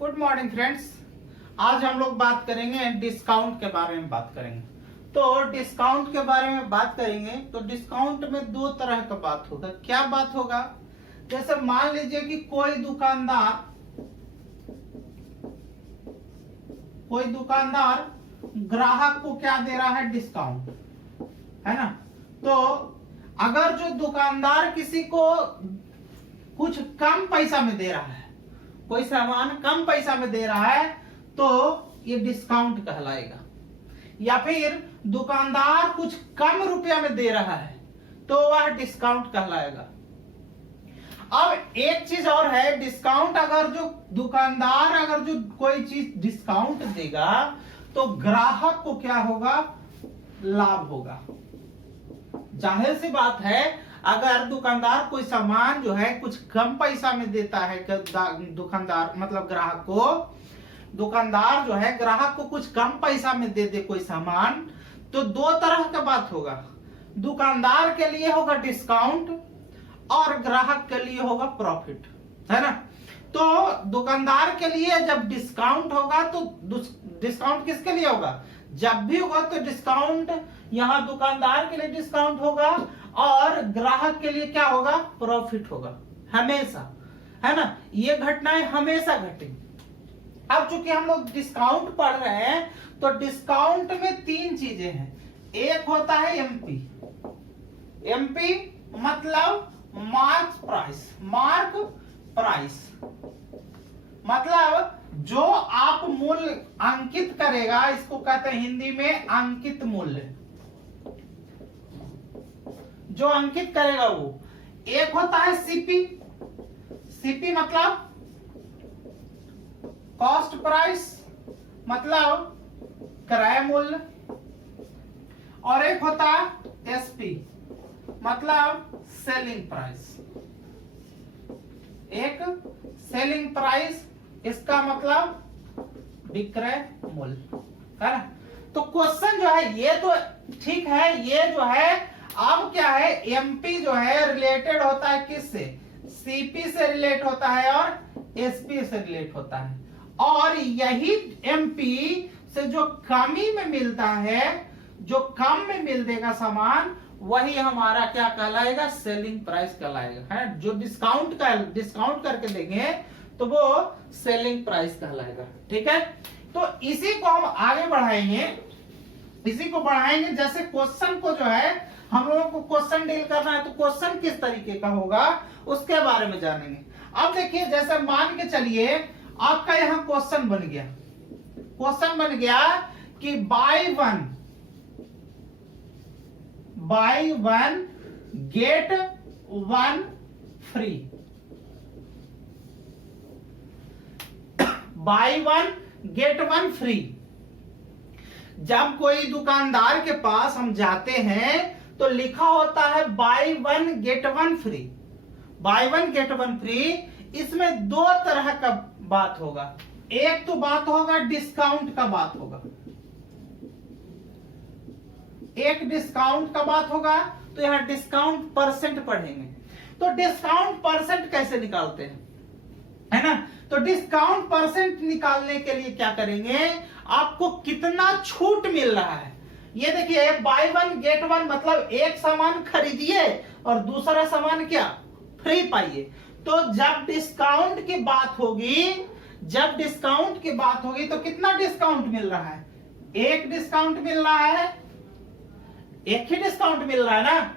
Good morning friends. आज हम लोग बात करेंगे डिस्काउंट के बारे में बात करेंगे। तो डिस्काउंट के बारे में बात करेंगे तो डिस्काउंट में दो तरह का बात होगा। क्या बात होगा? जैसे मान लीजिए कि कोई दुकानदार ग्राहक को क्या दे रहा है? डिस्काउंट, है ना। तो अगर जो दुकानदार किसी को कुछ कम पैसा में दे रहा है, कोई सामान कम पैसा में दे रहा है, तो ये डिस्काउंट कहलाएगा। या फिर दुकानदार कुछ कम रुपया में दे रहा है तो वह डिस्काउंट कहलाएगा। अब एक चीज और है, डिस्काउंट अगर जो दुकानदार अगर जो कोई चीज डिस्काउंट देगा तो ग्राहक को क्या होगा? लाभ होगा। जाहिर सी बात है, अगर दुकानदार कोई सामान जो है कुछ कम पैसा में देता है, दुकानदार मतलब ग्राहक को, दुकानदार जो है ग्राहक को कुछ कम पैसा में दे दे कोई सामान, तो दो तरह का बात होगा। दुकानदार के लिए होगा डिस्काउंट और ग्राहक के लिए होगा प्रॉफिट, है ना। तो दुकानदार के लिए जब डिस्काउंट होगा तो डिस्काउंट किसके लिए होगा? जब भी होगा तो डिस्काउंट यहाँ दुकानदार के लिए डिस्काउंट होगा और ग्राहक के लिए क्या होगा? प्रॉफिट होगा, हमेशा, है ना। ये घटनाएं हमेशा घटेंगी। अब चूंकि हम लोग डिस्काउंट पढ़ रहे हैं तो डिस्काउंट में तीन चीजें हैं। एक होता है एमपी। एमपी मतलब मार्क प्राइस, मतलब जो आप मूल्य अंकित करेगा, इसको कहते हैं हिंदी में अंकित मूल्य, जो अंकित करेगा वो। एक होता है सीपी। सीपी मतलब कॉस्ट प्राइस, मतलब क्रय मूल्य। और एक होता है एसपी, मतलब सेलिंग प्राइस। एक सेलिंग प्राइस, इसका मतलब विक्रय मूल्य, है ना। तो क्वेश्चन जो है ये तो ठीक है, ये जो है अब क्या है, एमपी जो है रिलेटेड होता है किससे? सीपी से रिलेट होता है और एसपी से रिलेट होता है। और यही एमपी से जो कमी में मिलता है, जो कम में मिल देगा सामान, वही हमारा क्या कहलाएगा? सेलिंग प्राइस कहलाएगा, है। जो डिस्काउंट करके देंगे तो वो सेलिंग प्राइस कहलाएगा, ठीक है। तो इसी को हम आगे बढ़ाएंगे, इसी को बढ़ाएंगे। जैसे क्वेश्चन को जो है हम लोगों को क्वेश्चन डील करना है, तो क्वेश्चन किस तरीके का होगा उसके बारे में जानेंगे। अब देखिए, जैसे मान के चलिए आपका यहां क्वेश्चन बन गया। क्वेश्चन बन गया कि by one get one free. By one get one free. जब कोई दुकानदार के पास हम जाते हैं तो लिखा होता है by one get one free. By one get one free, इसमें दो तरह का बात होगा। एक तो बात होगा डिस्काउंट का बात होगा, एक डिस्काउंट का बात होगा। तो यहां डिस्काउंट परसेंट पढ़ेंगे। तो डिस्काउंट परसेंट कैसे निकालते हैं, है ना। तो डिस्काउंट परसेंट निकालने के लिए क्या करेंगे, आपको कितना छूट मिल रहा है ये देखिए। बाय वन गेट वन मतलब एक सामान खरीदिए और दूसरा सामान क्या? फ्री पाइए। तो जब डिस्काउंट की बात होगी, तो कितना डिस्काउंट मिल रहा है? एक डिस्काउंट मिल रहा है, एक ही डिस्काउंट मिल रहा है ना।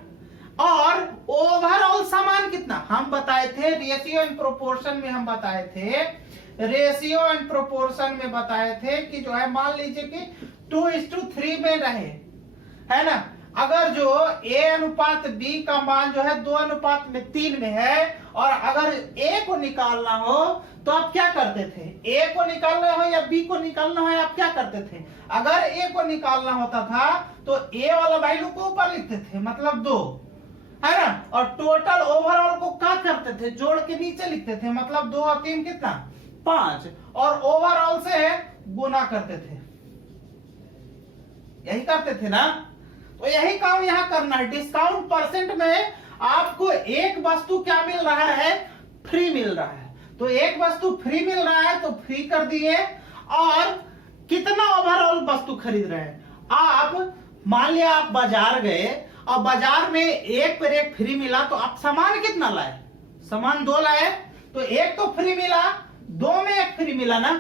और ओवरऑल सामान कितना? हम बताए थे रेशियो एंड प्रोपोर्शन में, हम बताए थे रेशियो एंड प्रोपोर्शन में बताए थे कि जो है मान लीजिए कि 2:3 में रहे, है ना। अगर जो A अनुपात B का मान जो है 2:3 में है, और अगर A को निकालना हो तो आप क्या करते थे? A को निकालना हो या B को निकालना हो, आप क्या करते थे? अगर A को निकालना होता था तो A वाला वैल्यू को ऊपर लिखते थे, मतलब 2, है ना। और टोटल ओवरऑल को क्या करते थे? जोड़ के नीचे लिखते थे, मतलब 2 और 3 कितना? 5, और ओवरऑल से गुना करते थे। यही करते थे ना। तो यही काम यहां करना है। डिस्काउंट परसेंट में आपको एक वस्तु क्या मिल रहा है? फ्री मिल रहा है। तो एक वस्तु फ्री मिल रहा है तो फ्री कर दिए, और कितना ओवरऑल वस्तु खरीद रहे हैं आप। मान लिया आप बाजार गए और बाजार में एक पर एक फ्री मिला, तो आप सामान कितना लाए? सामान 2 लाए, तो एक तो फ्री मिला, 2 में एक फ्री मिला ना।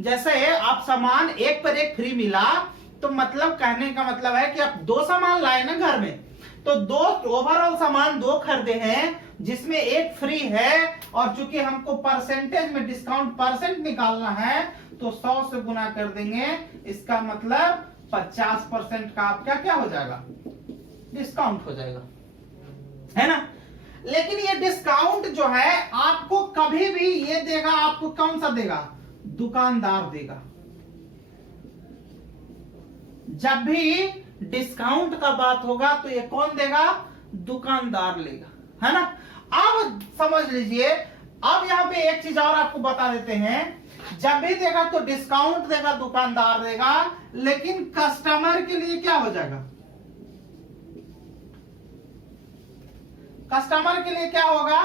जैसे आप सामान एक पर एक फ्री मिला, तो मतलब कहने का मतलब है कि आप 2 सामान लाए ना घर में, तो 2 ओवरऑल सामान 2 खरीदे हैं, जिसमें एक फ्री है, और चूंकि हमको परसेंटेज में डिस्काउंट परसेंट निकालना है, तो 100 से गुना कर देंगे। इसका मतलब 50% का आपका क्या हो जाएगा? डिस्काउंट हो जाएगा, है ना। लेकिन ये डिस्काउंट जो है आपको कभी भी ये देगा, आपको कौन सा देगा? दुकानदार देगा। जब भी डिस्काउंट का बात होगा तो ये कौन देगा? दुकानदार लेगा, है ना। अब समझ लीजिए, अब यहां पे एक चीज और आपको बता देते हैं, जब भी देगा तो डिस्काउंट देगा, दुकानदार देगा, लेकिन कस्टमर के लिए क्या हो जाएगा? कस्टमर के लिए क्या होगा?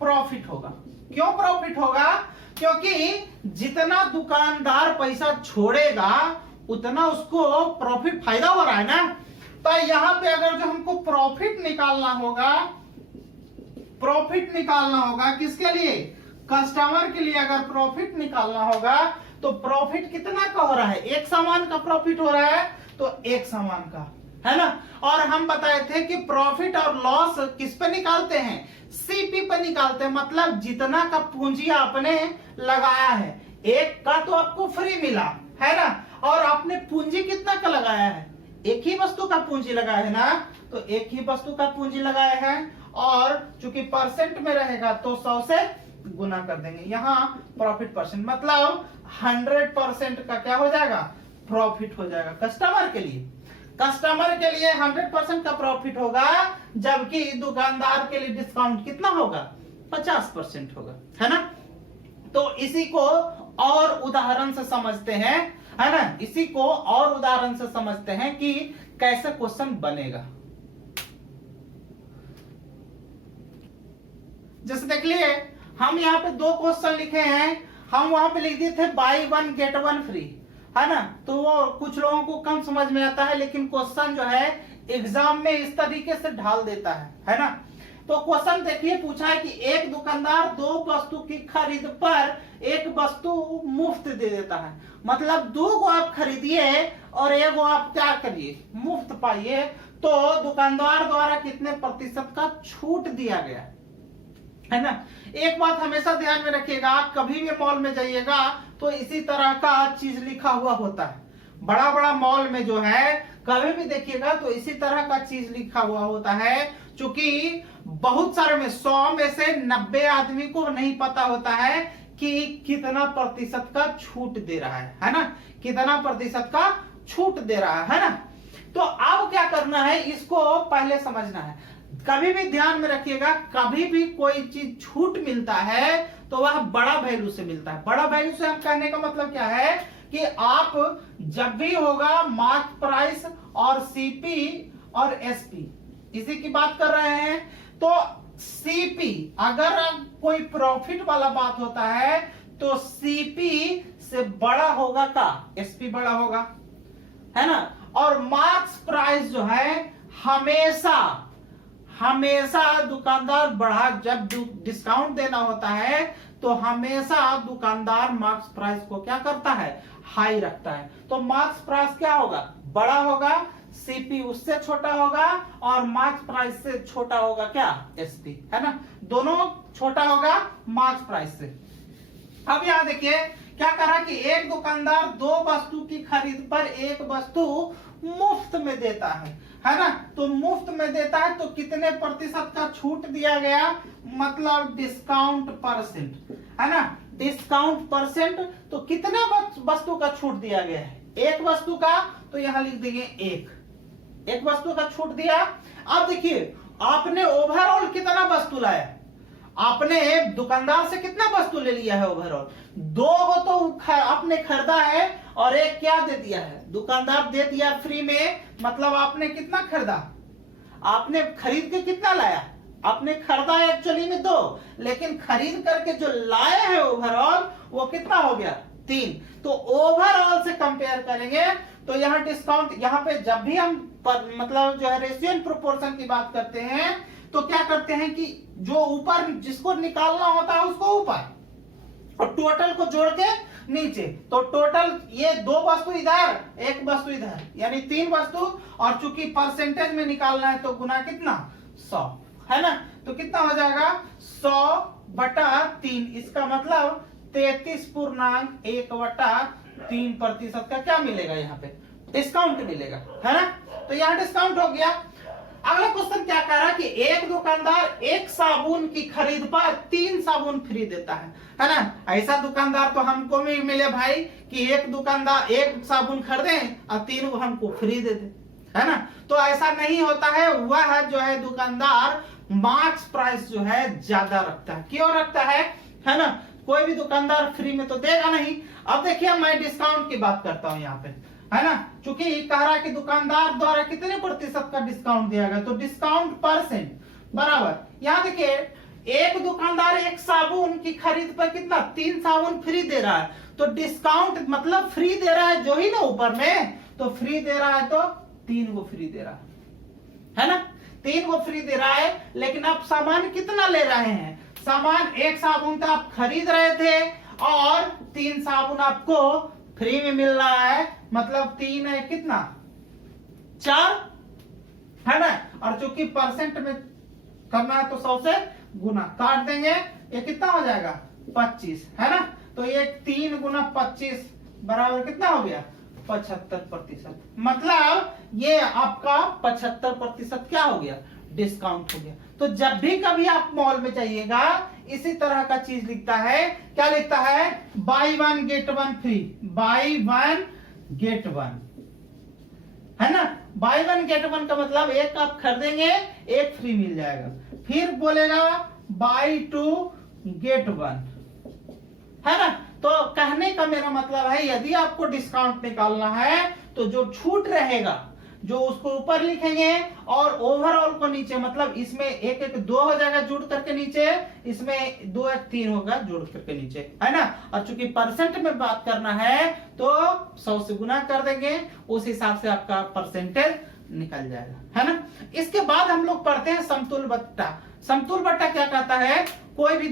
प्रॉफिट होगा। क्यों प्रॉफिट होगा? क्योंकि जितना दुकानदार पैसा छोड़ेगा उतना उसको प्रॉफिट, फायदा हो रहा है ना। तो यहां पे अगर जो हमको प्रॉफिट निकालना होगा, प्रॉफिट निकालना होगा किसके लिए? कस्टमर के लिए। अगर प्रॉफिट निकालना होगा तो प्रॉफिट कितना का हो रहा है? एक सामान का प्रॉफिट हो रहा है, तो एक सामान का, है ना। और हम बताए थे कि प्रॉफिट और लॉस किस पे निकालते हैं? सीपी पे निकालते हैं। मतलब जितना का पूंजी आपने लगाया है, एक का तो आपको फ्री मिला, है ना, और आपने पूंजी कितना का लगाया है? एक ही वस्तु का पूंजी लगाया है ना, तो एक ही वस्तु का पूंजी लगाया है, और चूंकि परसेंट में रहेगा तो 100 से गुना कर देंगे। यहां प्रॉफिट परसेंट, मतलब 100% का क्या हो जाएगा? प्रॉफिट हो जाएगा कस्टमर के लिए। कस्टमर के लिए 100% का प्रॉफिट होगा, जबकि दुकानदार के लिए डिस्काउंट कितना होगा? 50% होगा, है ना। तो इसी को और उदाहरण से समझते हैं, है ना। इसी को और उदाहरण से समझते हैं कि कैसे क्वेश्चन बनेगा। जैसे देख लिए, हम यहाँ पे 2 क्वेश्चन लिखे हैं, हम वहां पे लिख दिए थे बाई 1 गेट 1 फ्री, है ना। तो वो कुछ लोगों को कम समझ में आता है, लेकिन क्वेश्चन जो है एग्जाम में इस तरीके से ढाल देता है ना। तो क्वेश्चन देखिए, पूछा है कि एक दुकानदार 2 वस्तु की खरीद पर एक वस्तु मुफ्त दे देता है। मतलब 2 को आप खरीदिए और एक को आप क्या करिए? मुफ्त पाइए। तो दुकानदार द्वारा कितने प्रतिशत का छूट दिया गया, है ना। एक बात हमेशा ध्यान में रखिएगा, कभी भी मॉल में जाइएगा तो इसी तरह का चीज लिखा हुआ होता है। बड़ा बड़ा मॉल में जो है कभी भी देखिएगा तो इसी तरह का चीज लिखा हुआ होता है। चूंकि बहुत सारे में 100 में से 90 आदमी को नहीं पता होता है कि कितना प्रतिशत का छूट दे रहा है ना, कितना प्रतिशत का छूट दे रहा है ना। तो अब क्या करना है, इसको पहले समझना है। कभी भी ध्यान में रखिएगा, कभी भी कोई चीज छूट मिलता है तो वह बड़ा वैल्यू से मिलता है। बड़ा वैल्यू से हम कहने का मतलब क्या है कि आप जब भी होगा मार्क प्राइस और सीपी और एसपी, इसी की बात कर रहे हैं। तो सीपी, अगर कोई प्रॉफिट वाला बात होता है तो सीपी से बड़ा होगा का एसपी बड़ा होगा, है ना। और मार्क्स प्राइस जो है हमेशा दुकानदार बढ़ा, जब डिस्काउंट देना होता है तो हमेशा दुकानदार मार्क्स प्राइस को क्या करता है? हाई रखता है। तो मार्क्स प्राइस क्या होगा? बड़ा होगा, सीपी उससे छोटा होगा, और मार्क्स प्राइस से छोटा होगा क्या? एसपी, है ना। दोनों छोटा होगा मार्क्स प्राइस से। अब यहां देखिए क्या करा कि एक दुकानदार 2 वस्तु की खरीद पर एक वस्तु मुफ्त में देता है ना। तो मुफ्त में देता है तो कितने प्रतिशत का छूट दिया गया? मतलब डिस्काउंट परसेंट, है ना। डिस्काउंट परसेंट, तो कितने वस्तु का छूट दिया गया है? एक वस्तु का, तो यहां लिख देंगे एक वस्तु का छूट दिया। अब देखिए आपने ओवरऑल कितना वस्तु लाया? आपने दुकानदार से कितना वस्तु ले लिया है ओवरऑल? 2 तो आपने खरीदा है और एक क्या दे दिया है? दुकानदार दे दिया फ्री में। मतलब आपने कितना खरीदा? आपने खरीद के कितना लाया? आपने खरीदा एक्चुअली में 2, लेकिन खरीद करके जो लाए हैं ओवरऑल वो कितना हो गया 3। तो ओवरऑल से कंपेयर करेंगे तो यहाँ डिस्काउंट, यहाँ पे जब भी हम मतलब जो है रेशियो एंड प्रोपोर्शन की बात करते हैं तो क्या करते हैं कि जो ऊपर जिसको निकालना होता है उसको ऊपर और टोटल को जोड़ के नीचे। तो टोटल ये 2 वस्तु इधर 1 वस्तु इधर, यानी 3 वस्तु, और चूंकि परसेंटेज में निकालना है तो गुना कितना 100 है ना। तो कितना हो जाएगा 100/3, इसका मतलब 33.1/3% का क्या मिलेगा, यहाँ पे डिस्काउंट मिलेगा, है ना। तो यहाँ डिस्काउंट हो गया। अगला क्वेश्चन क्या कह रहा है कि एक दुकानदार 1 साबुन की खरीद पर 3 साबुन फ्री देता है ना। ऐसा दुकानदार तो हमको भी मिले भाई कि एक दुकानदार 1 साबुन खरीदे और 3 को हमको फ्री दे दे, है ना। तो ऐसा नहीं होता है, वह जो है दुकानदार मार्क्स प्राइस जो है ज्यादा रखता है। क्यों रखता है ना। कोई भी दुकानदार फ्री में तो देगा नहीं। अब देखिए मैं डिस्काउंट की बात करता हूं यहाँ पे, है ना। चूंकि कह रहा है कि दुकानदार द्वारा कितने प्रतिशत का डिस्काउंट दिया गया, तो डिस्काउंट परसेंट बराबर, यहाँ देखिए एक दुकानदार 1 साबुन की खरीद पर कितना 3 साबुन फ्री दे रहा है। तो डिस्काउंट मतलब फ्री दे रहा है जो ही ना ऊपर में, तो फ्री दे रहा है तो 3 को फ्री दे रहा है ना। 3 को फ्री दे रहा है, लेकिन आप सामान कितना ले रहे हैं, सामान 1 साबुन का आप खरीद रहे थे और 3 साबुन आपको फ्री में मिल रहा है, मतलब 3 है कितना 4, है ना। और चूंकि परसेंट में करना है तो 100 से गुना काट देंगे, ये कितना हो जाएगा 25, है ना। तो ये 3 गुना 25 बराबर कितना हो गया 75%। मतलब ये आपका 75% क्या हो गया डिस्काउंट हो गया। तो जब भी कभी आप मॉल में जाइएगा इसी तरह का चीज लिखता है, क्या लिखता है buy 1 get 1 free, buy 1 get 1, है ना। बाई 1 गेट 1 का मतलब 1 आप खरीदेंगे 1 फ्री मिल जाएगा। फिर बोलेगा बाई 2 गेट 1, है ना। तो कहने का मेरा मतलब है यदि आपको डिस्काउंट निकालना है तो जो छूट रहेगा जो उसको ऊपर लिखेंगे और ओवरऑल को नीचे, मतलब इसमें 1 1 2 हो जाएगा जुड़ करके नीचे, इसमें 2 1 3 होगा जुड़ करके नीचे, है ना। और चूंकि परसेंट में बात करना है तो 100 से गुना कर देंगे, उस हिसाब से आपका परसेंटेज निकल जाएगा, है ना। इसके बाद हम लोग पढ़ते हैं समतुल बट्टा। समतुल बट्टा क्या कहता है, कोई भी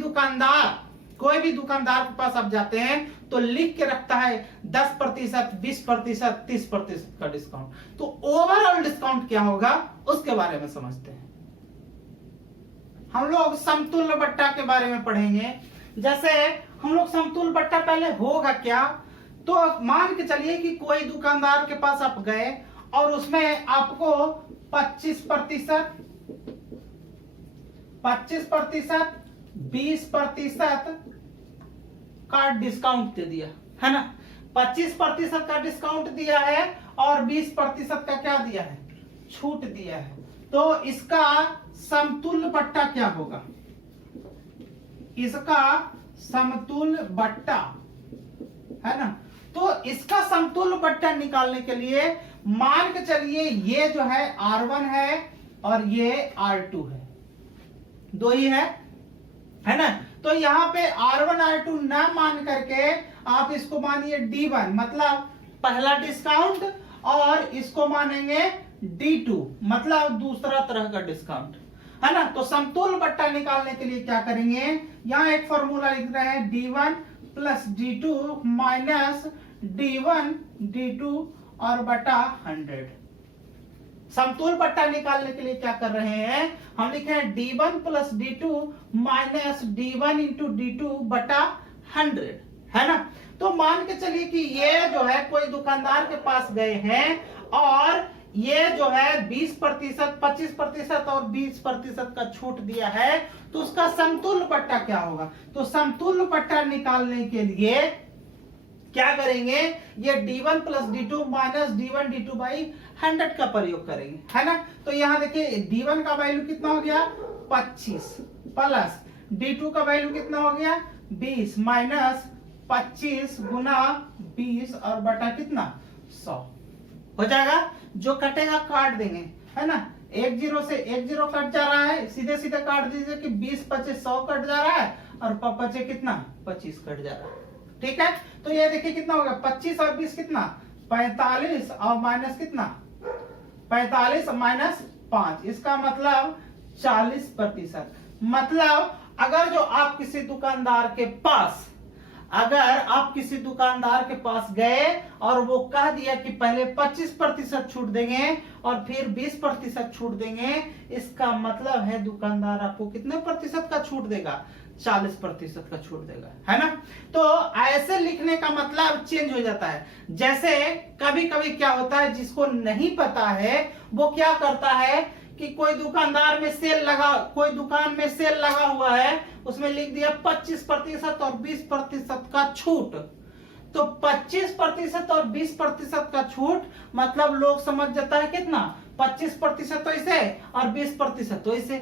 दुकानदार के पास आप जाते हैं तो लिख के रखता है 10%, 20%, 30% का डिस्काउंट। तो ओवरऑल डिस्काउंट क्या होगा उसके बारे में समझते हैं। हम लोग समतुल्य बट्टा के बारे में पढ़ेंगे। जैसे हम लोग समतुल्य बट्टा पहले होगा क्या, तो मान के चलिए कि कोई दुकानदार के पास आप गए और उसमें आपको 25%, 20% का डिस्काउंट दे दिया, है ना। 25% का डिस्काउंट दिया है और 20% का क्या दिया है छूट दिया है। तो इसका समतुल्य बट्टा क्या होगा, इसका समतुल्य बट्टा, है ना। तो इसका समतुल्य बट्टा निकालने के लिए मान के चलिए ये जो है R1 है और ये R2 है, 2 ही है ना। तो यहाँ पे R1 R2 ना मान करके आप इसको मानिए D1, मतलब पहला डिस्काउंट, और इसको मानेंगे D2, मतलब दूसरा तरह का डिस्काउंट, है ना। तो समतुल्य बट्टा निकालने के लिए क्या करेंगे, यहाँ एक फॉर्मूला लिख रहे हैं D1 plus D2 minus D1 D2 और बटा 100। समतुल्य बट्टा निकालने के लिए क्या कर रहे हैं, हम लिखे हैं D1 plus D2 minus D1 into D2 बटा 100, है ना। तो मान के चलिए कि ये जो है कोई दुकानदार के पास गए हैं और ये जो है 20%, 25% और 20% का छूट दिया है, तो उसका समतुल्य बट्टा क्या होगा। तो समतुल्य बट्टा निकालने के लिए क्या करेंगे, ये D1 plus D2 minus D1 D2 by 100 का प्रयोग करेंगे, है ना। तो यहाँ देखिए D1 का वैल्यू कितना हो गया 25 प्लस D2 का वैल्यू कितना हो गया 20 माइनस 25 गुना 20 और बटा कितना 100 हो जाएगा। जो कटेगा काट देंगे, है ना। एक जीरो से एक जीरो कट जा रहा है, सीधे सीधे काट दीजिए कि 20 25 100 कट जा रहा है और बचे कितना 25 कट जा रहा है। ठीक है, तो ये देखिए कितना होगा 25 और 20 कितना 45 और माइनस कितना 45 माइनस 5, इसका मतलब 40%। मतलब अगर जो आप किसी दुकानदार के पास गए और वो कह दिया कि पहले 25% छूट देंगे और फिर 20% छूट देंगे, इसका मतलब है दुकानदार आपको कितने प्रतिशत का छूट देगा 40% का छूट देगा, है ना। तो ऐसे लिखने का मतलब चेंज हो जाता है। जैसे कभी कभी क्या होता है, जिसको नहीं पता है वो क्या करता है कि कोई दुकान में सेल लगा हुआ है, उसमें लिख दिया 25% और 20% का छूट। तो 25% और 20% का छूट मतलब लोग समझ जाता है कितना 25% तो इसे और 20% तो इसे,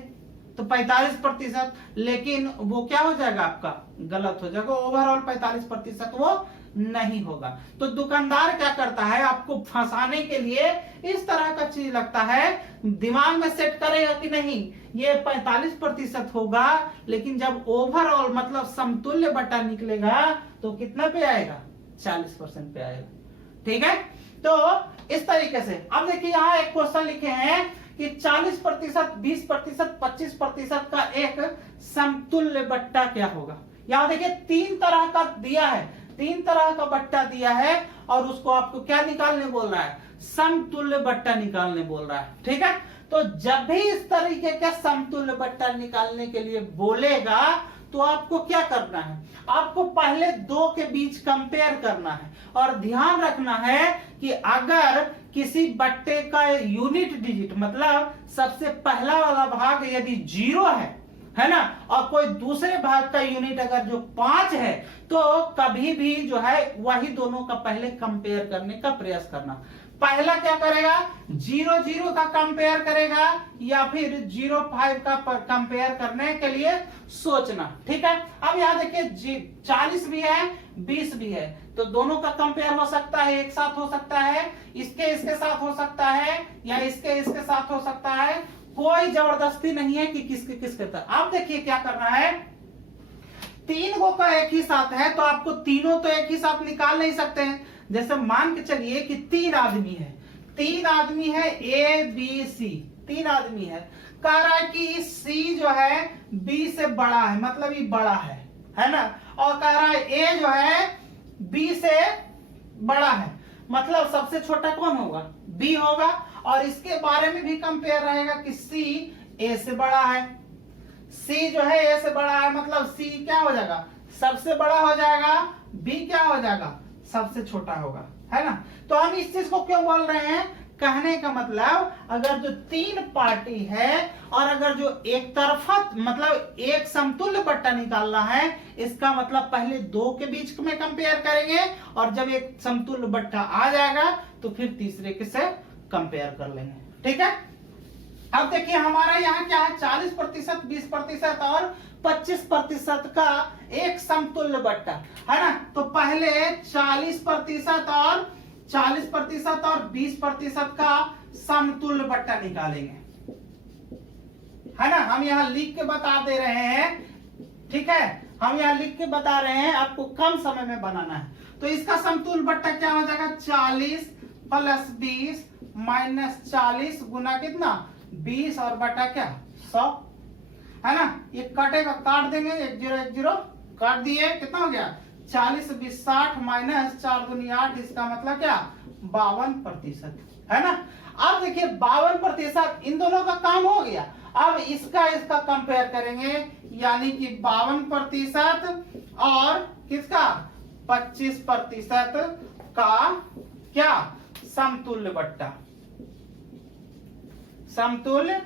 तो 45%। लेकिन वो क्या हो जाएगा आपका गलत हो जाएगा, ओवरऑल 45% वो नहीं होगा। तो दुकानदार क्या करता है, आपको फंसाने के लिए इस तरह का चीज लगता है, दिमाग में सेट करेगा कि नहीं ये 45% होगा, लेकिन जब ओवरऑल मतलब समतुल्य बटा निकलेगा तो कितना पे आएगा 40% पे आएगा। ठीक है, तो इस तरीके से अब देखिए यहाँ एक क्वेश्चन लिखे हैं कि 40%, 20%, 25% का एक समतुल्य बट्टा क्या होगा। यहाँ देखिए तीन तरह का दिया है, तीन तरह का बट्टा दिया है और उसको आपको क्या निकालने बोल रहा है, समतुल्य बट्टा निकालने बोल रहा है। ठीक है, तो जब भी इस तरीके का समतुल्य बट्टा निकालने के लिए बोलेगा तो आपको क्या करना है, आपको पहले दो के बीच कंपेयर करना है और ध्यान रखना है कि अगर किसी बट्टे का यूनिट डिजिट मतलब सबसे पहला वाला भाग यदि 0 है ना, और कोई दूसरे भाग का यूनिट अगर जो 5 है, तो कभी भी जो है वही दोनों का पहले कंपेयर करने का प्रयास करना। पहला क्या करेगा 0 का कंपेयर करेगा या फिर 0.5 का कंपेयर करने के लिए सोचना। ठीक है, अब यहाँ देखिए 40 भी है 20 भी है, तो दोनों का कंपेयर हो सकता है, एक साथ हो सकता है, इसके साथ हो सकता है या इसके साथ हो सकता है, कोई जबरदस्ती नहीं है कि किसके साथ। अब देखिए क्या करना है, तीन गो का एक ही साथ है तो आपको तीनों तो एक ही साथ निकाल नहीं सकते हैं। जैसे मान के चलिए कि तीन आदमी है ए बी सी, तीन आदमी है, कह रहा है कि सी जो है बी से बड़ा है, मतलब ये बड़ा है ना, और कह रहा है ए जो है बी से बड़ा है, मतलब सबसे छोटा कौन होगा बी होगा, और इसके बारे में भी कंपेयर रहेगा कि सी ए से बड़ा है, सी जो है ए से बड़ा है, मतलब सी क्या हो जाएगा सबसे बड़ा हो जाएगा, बी क्या हो जाएगा सबसे छोटा होगा, है ना। तो हम इस चीज को क्यों बोल रहे हैं, कहने का मतलब अगर जो तीन पार्टी है और अगर जो एक तरफा मतलब एक समतुल्य बट्टा निकालना है, इसका मतलब पहले दो के बीच में कंपेयर करेंगे और जब एक समतुल्य बट्टा आ जाएगा तो फिर तीसरे के से कंपेयर कर लेंगे। ठीक है, अब देखिए हमारा यहाँ क्या है 40%, 20% और 25% का एक समतुल्य बट्टा है ना। तो पहले 40% और 20% का समतुल्य बट्टा निकालेंगे, है ना। हम यहाँ लिख के बता दे रहे हैं, ठीक है, हम यहाँ लिख के बता रहे हैं, आपको कम समय में बनाना है। तो इसका समतुल्य बट्टा क्या हो जाएगा 40 प्लस 20 माइनस 40 गुना कितना 20 और बटा क्या 100, है ना। ये कटेगा, काट देंगे, 1 0 काट दिए, कितना हो गया 40 20 60 माइनस 4 दूनी 8, इसका मतलब क्या 52%, है ना। अब देखिए 52%, इन दोनों का काम हो गया। अब इसका कंपेयर करेंगे, यानी कि 52% और किसका 25% का क्या समतुल्य बट्टा, समतुल्य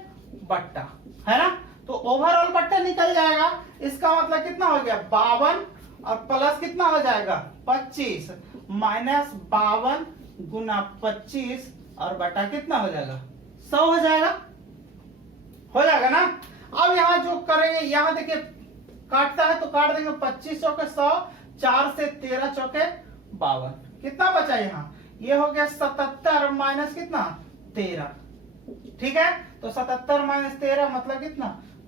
बट्टा, है ना। तो ओवरऑल बट्टा निकल जाएगा, इसका मतलब कितना हो गया 52 और प्लस कितना हो जाएगा 25 माइनस 52 गुना 25 और बटा कितना हो जाएगा 100 हो जाएगा ना। अब यहाँ जो करेंगे, यहाँ देखिए काटता है तो काट देंगे, 25 चौके 100, 4 से 13 चौके 52, कितना बचा यहाँ, ये हो गया 77 माइनस कितना 13, ठीक है। तो 77 माइनस 13 मतलब कितना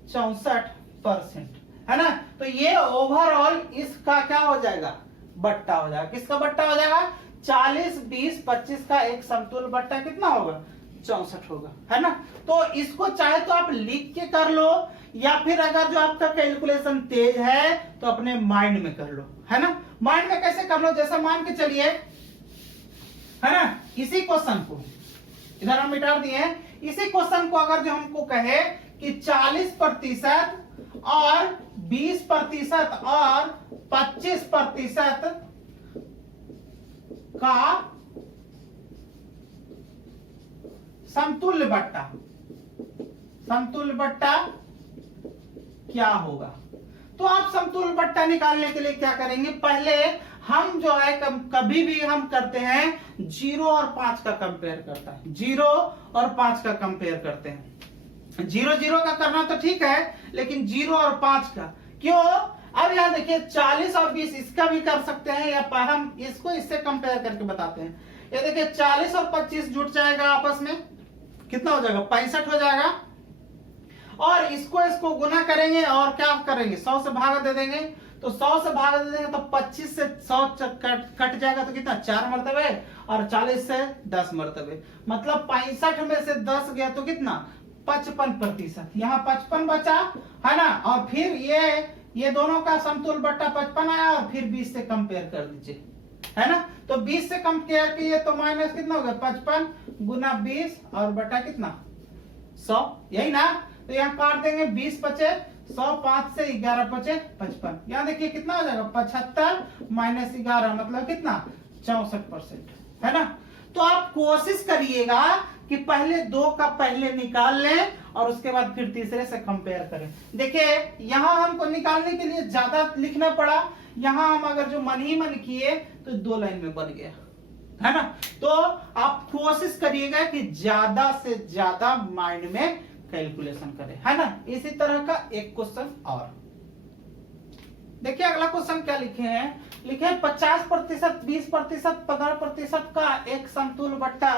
64%, है ना। तो ये ओवरऑल इसका क्या हो जाएगा, बट्टा हो जाएगा। किसका बट्टा हो जाएगा, 40, 20, 25 का एक समतुल्य बट्टा कितना होगा, 64 होगा, है ना। तो इसको चाहे तो आप लिख के कर लो, या फिर अगर जो आपका कैलकुलेशन तेज है तो अपने माइंड में कर लो, है ना। माइंड में कैसे कर लो, जैसा मान के चलिए, है ना, इसी क्वेश्चन को इधर हम मिटा दिए हैं। इसी क्वेश्चन को अगर जो हमको कहे कि 40% और 20% और 25% का समतुल्य बट्टा क्या होगा, तो आप समतुल्य बट्टा निकालने के लिए क्या करेंगे, पहले हम जो है कभी भी हम करते हैं 0 और 5 का कंपेयर करता है, 0 और 5 का कंपेयर करते हैं। 0 का करना तो ठीक है, लेकिन 0 और 5 का क्यों। अब यहां देखिए 40 और 20 इसका भी कर सकते हैं, या हम इसको इससे कंपेयर करके बताते हैं। ये देखिए 40 और 25 जुड़ जाएगा आपस में, कितना हो जाएगा 65 हो जाएगा, और इसको गुना करेंगे और क्या करेंगे 100 से भागा दे देंगे। तो 100 से भागा दे देंगे तो 25 से 100 कट जाएगा तो कितना 4 मरतबे, और 40 से 10 मरतबे, मतलब 65 में से 10 गया तो कितना 55%, यहाँ 55 बचा, है ना। और फिर ये दोनों का समतुल्य बट्टा 55 आया, और फिर 20 से कंपेयर कर दीजिए, है ना। तो 20 से कंपेयर किए तो माइनस कितना हो गया 55 गुना 20 और बटा कितना 100, यही ना। तो यहाँ काट देंगे, 20 बचे 100, 5 से 11 बचे 55। यहाँ देखिए कितना हो जाएगा 75 माइनस 11 मतलब कितना 64%, है ना। तो आप कोशिश करिएगा कि पहले 2 का पहले निकाल लें और उसके बाद फिर तीसरे से कंपेयर करें। देखिए यहाँ हमको निकालने के लिए ज्यादा लिखना पड़ा, यहाँ हम अगर जो मन ही मन किए तो 2 लाइन में बन गया, है ना। तो आप कोशिश करिएगा कि ज्यादा से ज्यादा माइंड में कैलकुलेशन करें, है ना। इसी तरह का एक क्वेश्चन और देखिए, अगला क्वेश्चन क्या लिखे हैं, लिखे हैं 50%, 20%, 15% का एक समतुल्य बट्टा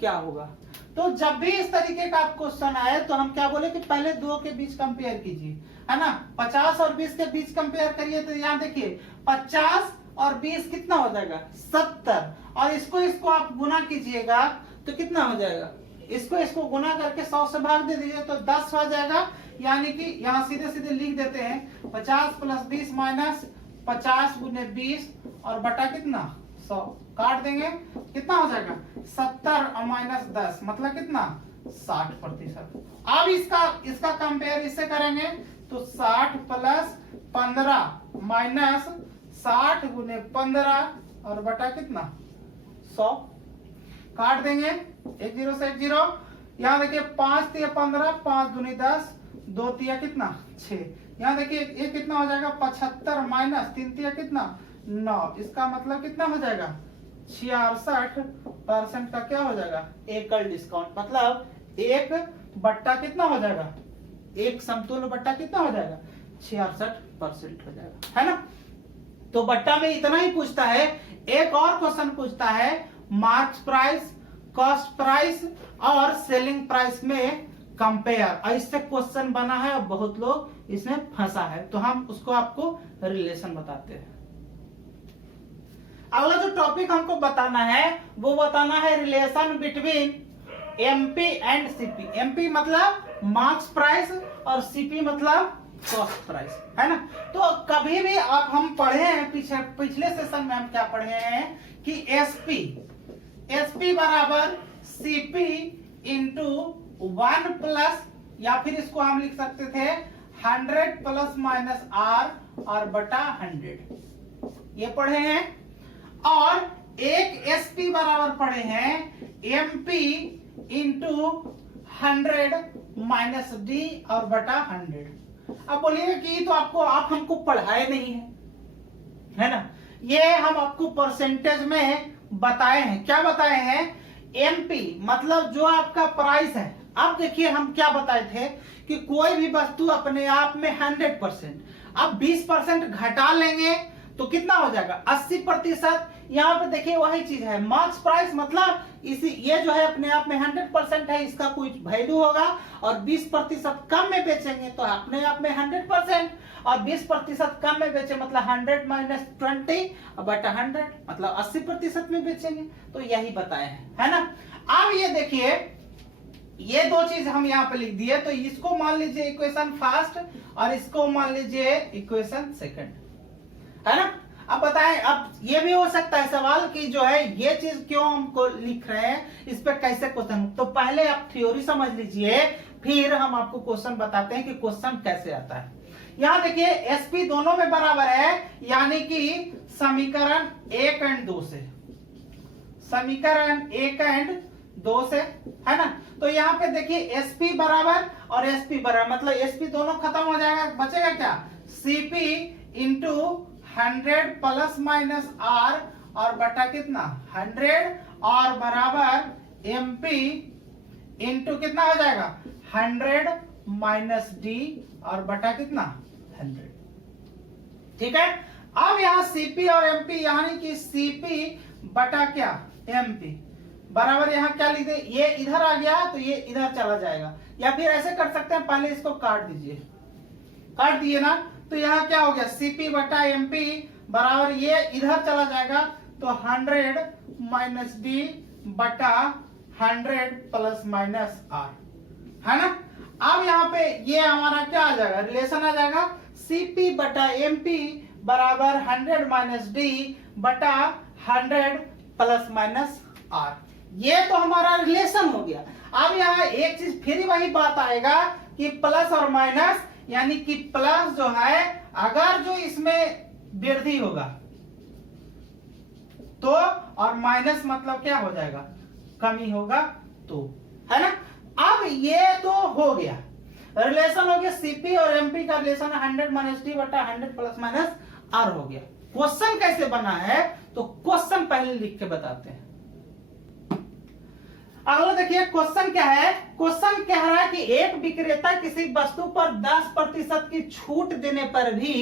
क्या होगा। तो जब भी इस तरीके का क्वेश्चन आए तो हम क्या बोले कि पहले 2 के बीच कंपेयर कीजिए, है ना। 50 और 20 के बीच कंपेयर करिए तो यहाँ देखिए 50 और 20 कितना हो जाएगा 70, और इसको आप गुना कीजिएगा तो कितना हो जाएगा, इसको गुना करके 100 से भाग दे दीजिए तो 10 हो जाएगा। यानी कि यहाँ सीधे सीधे लिख देते हैं 50 प्लस 20 माइनस 50 गुने 20 और बटा कितना 100, काट देंगे कितना हो जाएगा 70 और माइनस 10 मतलब कितना 60%। अब इसका कंपेयर इससे करेंगे तो 60 प्लस 15 माइनस 60 गुने 15 और बटा कितना 100, काट देंगे 1 0 से 1 0। यहाँ देखिए 5 तिया 15, 5 दूनी 10, 2 तिया कितना 6। यहाँ देखिए ये कितना हो जाएगा 75 माइनस 3 तिया कितना 9, इसका मतलब कितना हो जाएगा 66% का क्या हो जाएगा एकल डिस्काउंट, मतलब एक बट्टा कितना हो जाएगा, एक समतुल्य बट्टा कितना हो जाएगा 66% हो जाएगा, है ना। तो बट्टा में इतना ही पूछता है। एक और क्वेश्चन पूछता है मार्क्स प्राइस, कॉस्ट प्राइस और सेलिंग प्राइस में कंपेयर, इससे क्वेश्चन बना है और बहुत लोग इसमें फंसा है, तो हम उसको आपको रिलेशन बताते हैं। अगला जो टॉपिक हमको बताना है वो बताना है relation between MP and CP. MP मतलब मार्क्स प्राइस और सीपी मतलब कॉस्ट प्राइस, है ना। तो कभी भी आप हम पढ़े हैं पिछले सेशन में हम क्या पढ़े हैं कि एसपी बराबर सीपी इंटू 1 प्लस, या फिर इसको हम लिख सकते थे 100 प्लस माइनस आर और बटा 100, ये पढ़े हैं। और एक एसपी बराबर पढ़े हैं एमपी इंटू 100 माइनस डी और बटा 100। अब बोलिए कि तो आप हमको पढ़ाए नहीं है ना। ये हम आपको परसेंटेज में बताए हैं। क्या बताए हैं, एमपी मतलब जो आपका प्राइस है। अब देखिए हम क्या बताए थे कि कोई भी वस्तु अपने आप में 100%, अब 20% घटा लेंगे तो कितना हो जाएगा 80%, यहाँ पे देखिए वही चीज है, मार्क्स प्राइस मतलब इसी ये जो है अपने आप में 100% है, इसका कोई वैल्यू होगा, और 20% कम में बेचेंगे तो अपने आप में 100%, और 20% कम में बेचे मतलब 100 माइनस 20 बटा 100 मतलब 80% में बेचेंगे। तो यही बताए हैं, है ना। अब ये देखिए ये दो चीज हम यहाँ पे लिख दिए, तो इसको मान लीजिए इक्वेशन फर्स्ट और इसको मान लीजिए इक्वेशन सेकंड, है ना। अब बताएं, अब ये भी हो सकता है सवाल कि जो है ये चीज क्यों हमको लिख रहे हैं, इस पे कैसे क्वेश्चन। तो पहले आप थ्योरी समझ लीजिए, फिर हम आपको क्वेश्चन बताते हैं कि क्वेश्चन कैसे आता है। यहाँ देखिए एसपी दोनों में बराबर है, यानी कि समीकरण 1 और 2 से, समीकरण 1 और 2 से, है ना। तो यहाँ पे देखिए एसपी बराबर और एसपी बराबर, मतलब एसपी दोनों खत्म हो जाएगा, बचेगा क्या, CP into 100 plus minus R और बटा कितना 100 और बराबर एमपी इंटू कितना हो जाएगा 100 माइनस डी और बटा कितना 100। ठीक है। अब यहाँ सीपी और एमपी यानी कि सीपी बटा क्या एमपी बराबर, यहाँ क्या लिख दे, ये इधर आ गया तो ये इधर चला जाएगा, या फिर ऐसे कर सकते हैं, पहले इसको काट दीजिए, काट दिए ना, तो यहाँ क्या हो गया सीपी बटा एमपी बराबर ये इधर चला जाएगा, तो 100 माइनस डी बटा 100 प्लस माइनस आर, है ना। अब यहाँ पे ये हमारा क्या आ जाएगा, रिलेशन आ जाएगा, सीपी बटा एमपी बराबर 100 माइनस डी बटा 100 प्लस माइनस आर। ये तो हमारा रिलेशन हो गया। अब यहाँ एक चीज फिर वही बात आएगा कि प्लस और माइनस, यानी कि प्लस जो है अगर जो इसमें वृद्धि होगा तो, और माइनस मतलब क्या हो जाएगा कमी होगा तो, है ना। अब ये तो हो गया, रिलेशन हो गया, सीपी और एमपी का रिलेशन 100 माइनस डी बटा 100 प्लस माइनस आर हो गया। क्वेश्चन कैसे बना है, तो क्वेश्चन पहले लिख के बताते हैं। अगला देखिए क्वेश्चन क्या है, क्वेश्चन कह रहा है कि एक विक्रेता किसी वस्तु पर 10% की छूट देने पर भी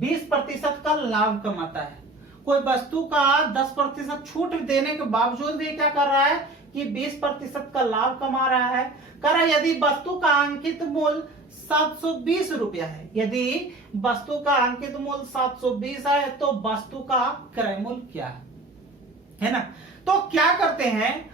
20% का लाभ कमाता है। कोई वस्तु का 10% छूट देने के बावजूद भी क्या कर रहा है कि 20% का लाभ कमा रहा है। कह रहा है यदि वस्तु का अंकित मूल्य 720 रुपया है, यदि वस्तु का अंकित मूल्य 720 है तो वस्तु का क्रय मूल्य क्या है ना। तो क्या करते हैं,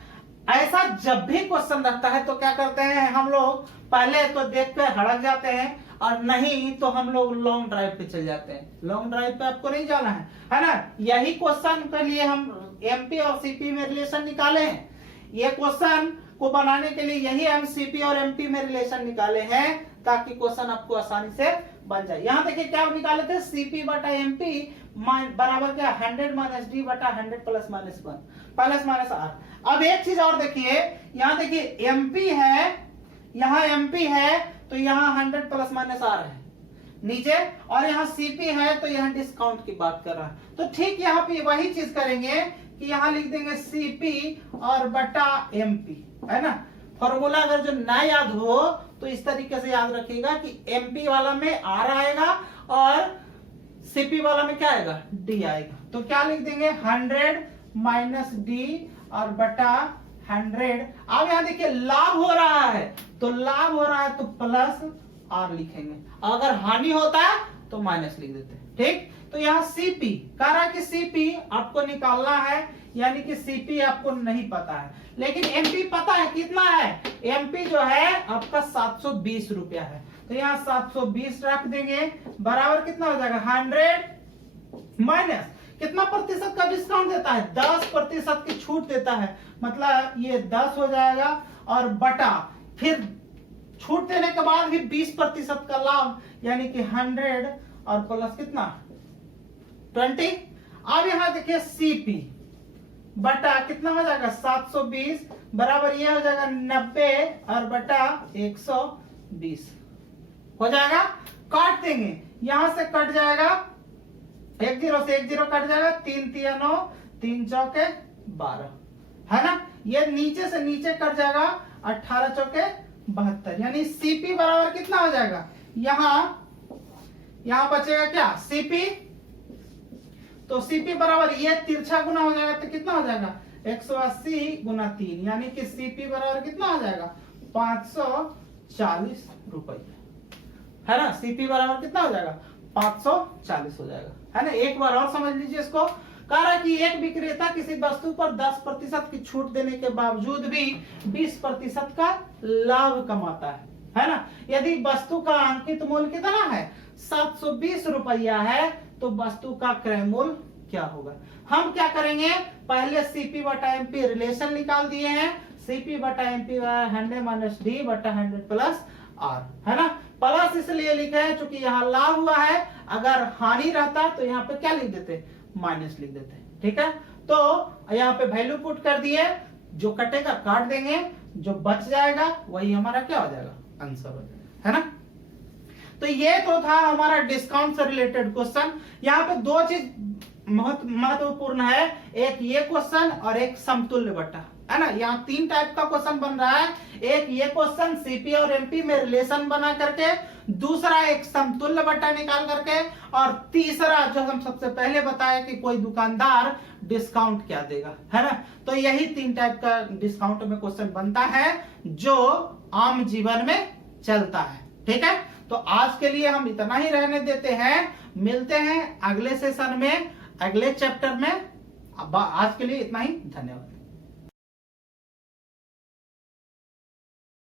ऐसा जब भी क्वेश्चन रहता है तो क्या करते हैं हम लोग, पहले तो देख के हड़क जाते हैं, और नहीं तो हम लोग लॉन्ग ड्राइव पे चल जाते हैं। लॉन्ग ड्राइव पे आपको नहीं जाना है ना। यही क्वेश्चन के लिए हम एमपी और सीपी में रिलेशन निकाले हैं। ये क्वेश्चन को बनाने के लिए यही हम सीपी और एमपी में रिलेशन निकाले हैं, ताकि क्वेश्चन आपको आसानी से बन जाए। यहाँ देखिए क्या निकाले थे, सीपी बटा एमपी बराबर क्या 100 माइनस डी बटा 100 plus minus 1 plus minus R. अब एक चीज और देखिए, यहाँ देखिए एमपी है, यहाँ एमपी है तो यहाँ 100 प्लस माइनस आर है नीचे, और यहाँ सीपी है तो यहाँ डिस्काउंट की बात कर रहा है। तो ठीक यहाँ पे वही चीज करेंगे कि यहाँ लिख देंगे सीपी और बटा एमपी, है ना। फॉर्मूला अगर जो ना याद हो तो इस तरीके से याद रखिएगा कि एमपी वाला में आर आएगा और सीपी वाला में क्या आएगा डी आएगा। तो क्या लिख देंगे 100 माइनस डी और बटा 100। अब यहाँ देखिए लाभ हो रहा है, तो लाभ हो रहा है तो प्लस आर लिखेंगे, अगर हानि होता है तो माइनस लिख देते हैं। ठीक, तो यहाँ सीपी कह रहा है कि सीपी आपको निकालना है, यानी कि सीपी आपको नहीं पता है, लेकिन एमपी पता है कितना है। एमपी जो है आपका 720 रुपया है, तो यहाँ 720 रख देंगे, बराबर कितना हो जाएगा 100 माइनस कितना प्रतिशत का डिस्काउंट देता है, 10% की छूट देता है, मतलब ये 10 हो जाएगा, और बटा फिर छूट देने के बाद भी 20% का लाभ, यानी कि 100 और प्लस कितना 20। अब यहां देखिए सीपी बटा कितना हो जाएगा 720 बराबर ये हो जाएगा 90 और बटा 120 हो जाएगा। काट देंगे, यहां से कट जाएगा 1 0 से 1 0 कट जाएगा, 3 3 9 3 चौके 12, है ना। ये नीचे से नीचे कट जाएगा 18 चौके 72, यानी सीपी बराबर कितना हो जाएगा, यहां बचेगा क्या सीपी तो सीपी बराबर ये तिरछा गुना हो जाएगा तो कितना हो जाएगा 180 गुना 3, यानी कि सीपी बराबर कितना हो जाएगा 540 रुपये, है ना। सीपी बराबर कितना हो जाएगा 540 हो जाएगा, है ना। एक बार और समझ लीजिए इसको। कह रहा है कि एक विक्रेता किसी वस्तु पर 10% की छूट देने के बावजूद भी 20% का लाभ कमाता है ना। यदि वस्तु का अंकित मूल्य कितना है 720 रुपया है, तो वस्तु का क्रय मूल्य क्या होगा। हम क्या करेंगे, पहले सीपी बटा एमपी रिलेशन निकाल दिए हैं। सीपी बटा एमपी 100 माइनस डी बटा 100 प्लस आर, है ना। प्लस इसलिए लिखा है क्योंकि यहाँ लाभ हुआ है, अगर हानि रहता तो यहाँ पे क्या लिख देते, माइनस लिख देते, ठीक है। तो यहाँ पे वैल्यू पुट कर दिए, जो कटेगा काट देंगे, जो बच जाएगा वही हमारा क्या हो जाएगा, आंसर हो जाएगा, है ना। तो ये तो था हमारा डिस्काउंट से रिलेटेड क्वेश्चन। यहाँ पे दो चीज महत्वपूर्ण है, एक ये क्वेश्चन और एक समतुल्य बट्टा, है ना। यहाँ 3 टाइप का क्वेश्चन बन रहा है, एक ये क्वेश्चन सीपी और एमपी में रिलेशन बना करके, दूसरा एक समतुल्य बट्टा निकाल करके, और तीसरा जो हम सबसे पहले बताया कि कोई दुकानदार डिस्काउंट क्या देगा, है ना। तो यही 3 टाइप का डिस्काउंट में क्वेश्चन बनता है जो आम जीवन में चलता है, ठीक है। तो आज के लिए हम इतना ही रहने देते हैं, मिलते हैं अगले सेशन में, अगले चैप्टर में। आज के लिए इतना ही, धन्यवाद।